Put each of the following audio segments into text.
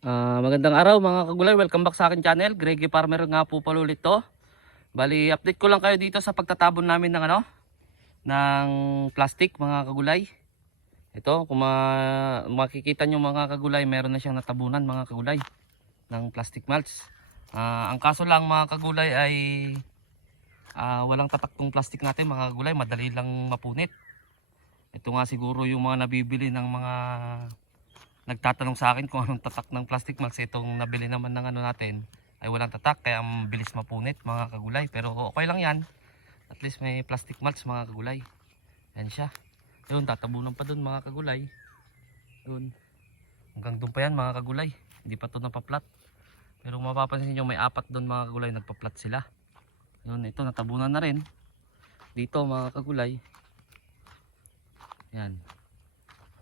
Ah, magandang araw mga kagulay, welcome back sa akin channel. Greggy Farmer nga po pala to. Bali, update ko lang kayo dito sa pagtatabon namin ng ano, ng plastic mga kagulay. Ito, kung ma- makikita nyo mga kagulay, meron na siyang natabunan mga kagulay ng plastic mulch. Ah, ang kaso lang mga kagulay ay ah, walang tatak tong plastic natin mga kagulay, madali lang mapunit. Ito nga siguro yung mga nabibili ng mga nagtatanong sa akin kung anong tatak ng plastic mulch itong nabili naman ng ano natin ay walang tatak kaya ang bilis mapunit mga kagulay. Pero okay lang yan. At least may plastic mulch mga kagulay. Yan siya. Yun tatabunan pa dun mga kagulay. Yun. Hanggang dun pa yan mga kagulay. Hindi pa to napaplat. Pero kung mapapansin nyo may apat dun mga kagulay nagpaplat sila. Yun ito natabunan na rin. Dito mga kagulay. Yan.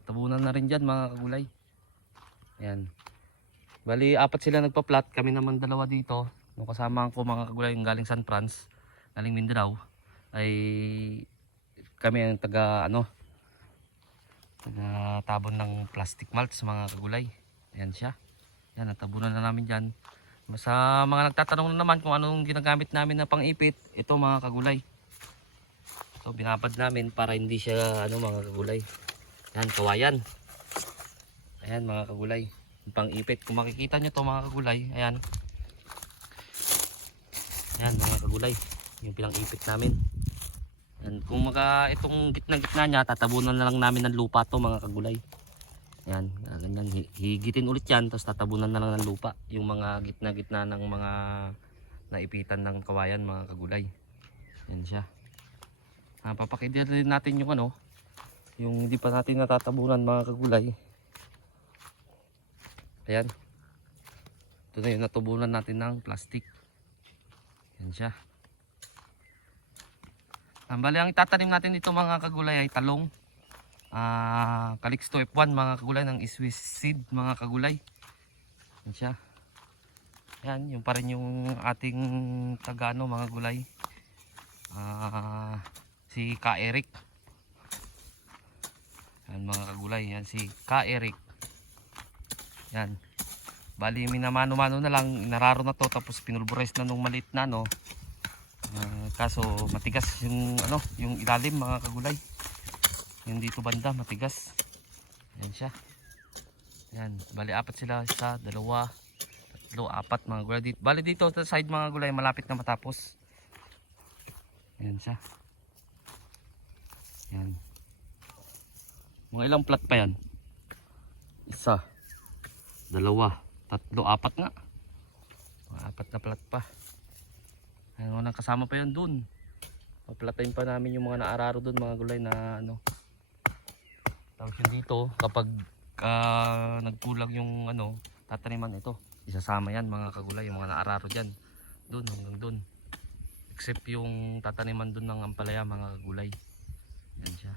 Tabunan na rin dyan mga kagulay Yan. Bali, apat sila nagpa-plot. Kami naman dalawa dito. Nung kasama ko mga kagulay yung galing San Franz, galing Mindanao, ay kami ang taga, ano, taga tabon ng plastic mulch mga kagulay. Ayan siya. Yan, natabunan na namin dyan. Sa mga nagtatanong na naman kung anong ginagamit namin na pang-ipit, ito mga kagulay. Ito, binabad namin para hindi siya, ano mga kagulay. Yan, kawayan. Ayan mga kagulay. Pang-ipit. Kung makikita nyo to mga kagulay. Ayan. Ayan mga kagulay. Yung pinang-ipit namin. Ayan. Kung maka itong gitna-gitna niya, tatabunan na lang namin ng lupa to mga kagulay. Ayan. ah, Ganyan. Hi- Higitin ulit yan. Tapos tatabunan na lang ng lupa. Yung mga gitna-gitna ng mga naipitan ng kawayan mga kagulay. Ayan siya. Ah, papakita rin natin yung ano. Yung hindi pa natin natatabunan mga kagulay. Ayan. Ito na yung natubunan natin ng plastic. Yan siya. Ang bali ang itatanim natin dito mga kagulay ay talong. Ah, Calixto F1 mga kagulay ng Swiss seed mga kagulay. Yan siya. Yan, yung pa rin yung ating tagano mga gulay. Ah, si Ka Eric. Yan mga kagulay, yan si Ka Eric. Yan. Bali, minamano-mano na lang, nararo na to tapos pinulburize na nung maliit na no. Ah, kaso matigas yung ano, yung ilalim mga kagulay. Yung dito banda matigas. Yan siya. Yan, bali apat sila, isa, dalawa, tatlo, apat mga gulay dito. Bali dito sa side mga gulay malapit na matapos. Yan siya. Yan. Mga ilang plat pa yan? Isa dalawa, tatlo, apat nga. Apat na plat pa. Ano nang kasama pa yan dun. Paplatayin pa namin yung mga naararo dun mga gulay na ano. Tapos yun dito kapag ah, nagkulang yung ano tataniman ito. Isasama yan mga kagulay yung mga naararo dyan. Dun hanggang dun. Except yung tataniman dun ng ampalaya mga kagulay. Yan siya.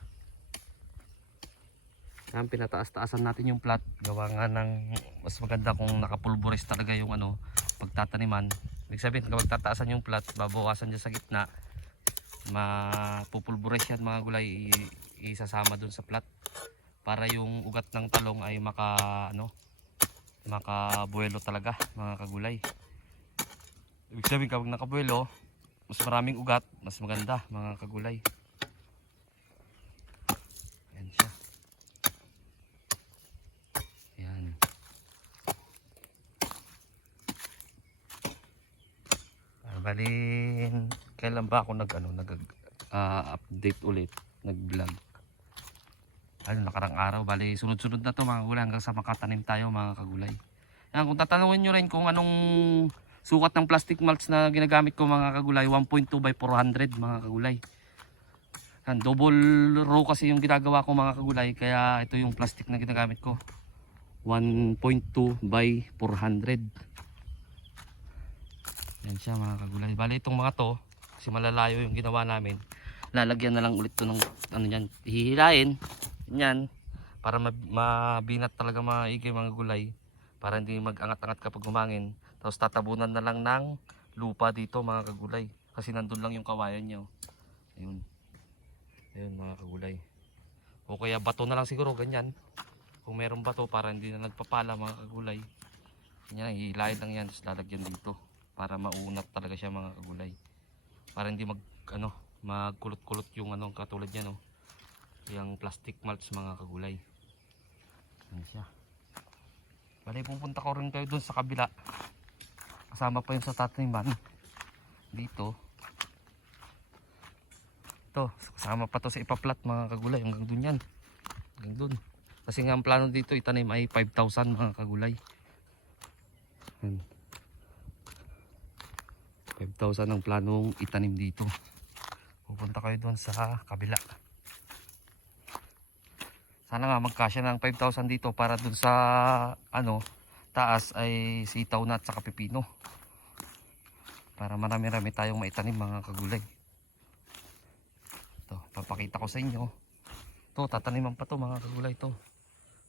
Yan, pinataas-taasan natin yung plat. Gawa nga ng mas maganda kung nakapulburis talaga yung ano, pagtataniman. Ibig sabihin, kapag tataasan yung plat, babawasan dyan sa gitna, mapupulburis yan mga gulay, isasama dun sa plat. Para yung ugat ng talong ay maka, ano, makabuelo talaga mga kagulay. Ibig sabihin, kapag nakabuelo, mas maraming ugat, mas maganda mga kagulay. Yan siya. Yan. Ah, bali, kailan ba ako nag ano, nag ah, update ulit, nag-vlog. Ano, nakarang araw, bali sunod-sunod na to mga gulay hanggang sa makatanim tayo mga kagulay. Yan, kung tatanungin nyo rin kung anong sukat ng plastic mulch na ginagamit ko mga kagulay, 1.2 by 400 mga kagulay. Yan, double row kasi yung ginagawa ko mga kagulay, kaya ito yung plastic na ginagamit ko. 1.2 by 400 yan siya mga kagulay. Bali itong mga to kasi malalayo yung ginawa namin lalagyan na lang ulit to ng ano yan hihilain yan para mab- mabinat talaga maigi mga gulay para hindi mag-angat-angat kapag humangin. Tapos tatabunan na lang ng lupa dito mga kagulay kasi nandun lang yung kawayan nyo. Ayun. Ayun mga kagulay. O kaya bato na lang siguro ganyan. Kung meron bato para hindi na nagpapala mga kagulay. Yan, hihilahin lang yan, tapos lalagyan dito para maunat talaga siya mga kagulay. Para hindi mag ano, magkulot-kulot yung ano katulad yan oh. Yung plastic mulch mga kagulay. Yan siya. Bali pupunta ko rin kayo dun sa kabila. Kasama pa yung sa tataniman. Dito. Ito, kasama pa to sa ipaplat mga kagulay. Hanggang dun yan. Hanggang dun. Kasi nga ang plano dito itanim ay 5,000 mga kagulay. Yan. 5,000 ang planong itanim dito. Pupunta kayo doon sa kabila. Sana nga magkasya ng 5,000 dito para doon sa ano taas ay sitaw na at saka pipino. Para marami-rami tayong maitanim mga kagulay. Ito, papakita ko sa inyo. Ito, tataniman pa to mga kagulay to.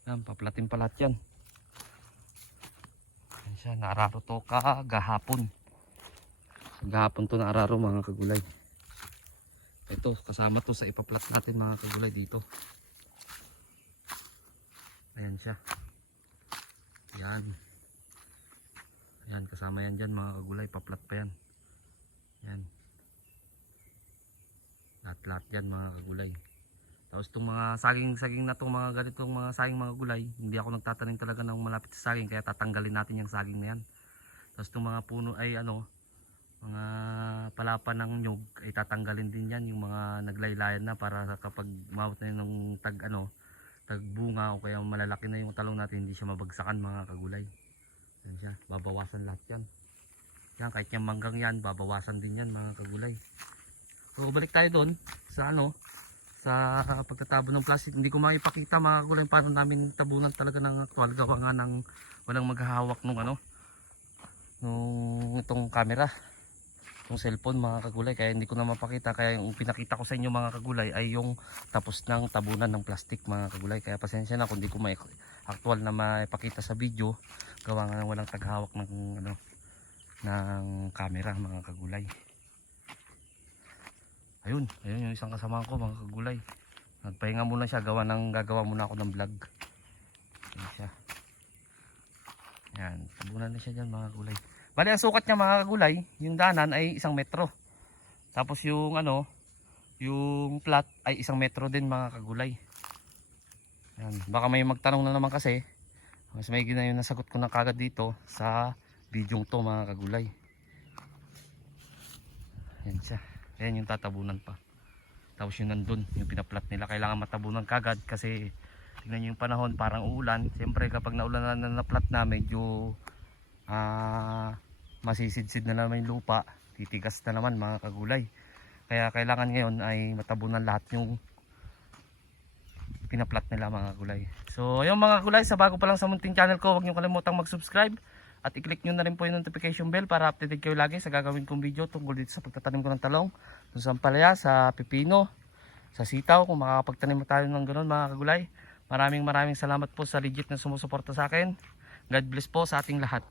Yan, paplatin pa lahat yan. Yan siya, naararo to kagahapon. Gahapon to naararo mga kagulay. Ito, kasama to sa ipaplat natin mga kagulay dito. Ayan siya. Yan. Ayan, kasama yan dyan mga kagulay. Paplat pa yan. Yan. Lahat-lahat yan mga kagulay. Tapos itong mga saging-saging na itong mga ganitong mga saging mga gulay, hindi ako nagtatanim talaga ng malapit sa saging kaya tatanggalin natin yung saging na yan. Tapos itong mga puno ay ano, mga palapa ng nyug ay tatanggalin din yan yung mga naglaylayan na para kapag mawat na yun ng tag ano, tag bunga o kaya malalaki na yung talong natin hindi siya mabagsakan mga kagulay. Yan siya, babawasan lahat yan. Yan, kahit yung manggang yan, babawasan din yan mga kagulay. So balik tayo doon sa ano, sa pagtatabo ng plastic hindi ko maipakita mga kulay paano namin tabunan talaga ng actual gawa nga ng walang maghahawak nung ano nung itong camera itong cellphone mga kagulay kaya hindi ko na mapakita kaya yung pinakita ko sa inyo mga kagulay ay yung tapos ng tabunan ng plastic mga kagulay kaya pasensya na kung hindi ko may actual na maipakita sa video gawa nga ng walang taghawak ng ano ng camera mga kagulay Ayun, ayun yung isang kasama ko mga kagulay. Nagpahinga muna siya, gawa ng gagawa muna ako ng vlog. Ayun siya. Yan, tabunan na siya dyan mga kagulay. Bali ang sukat niya mga kagulay, yung danan ay isang metro. Tapos yung ano, yung plat ay isang metro din mga kagulay. Yan, baka may magtanong na naman kasi, mas may gina yung nasagot ko na kagad dito sa video to mga kagulay. Yan siya. Ayan yung tatabunan pa. Tapos yun nandun, yung pinaplat nila. Kailangan matabunan kagad kasi tingnan nyo yung panahon, parang uulan. Siyempre kapag naulan na na naplat na, medyo ah masisidsid na naman yung lupa. Titigas na naman mga kagulay. Kaya kailangan ngayon ay matabunan lahat yung pinaplat nila mga gulay. So ayun mga gulay, sa bago pa lang sa munting channel ko, huwag nyo kalimutang mag-subscribe. At i-click nyo na rin po yung notification bell para updated kayo lagi sa gagawin kong video tungkol dito sa pagtatanim ko ng talong, sa sampalaya, sa pipino, sa sitaw, kung makakapagtanim tayo ng ganun mga kagulay. Maraming maraming salamat po sa legit na sumusuporta sa akin. God bless po sa ating lahat.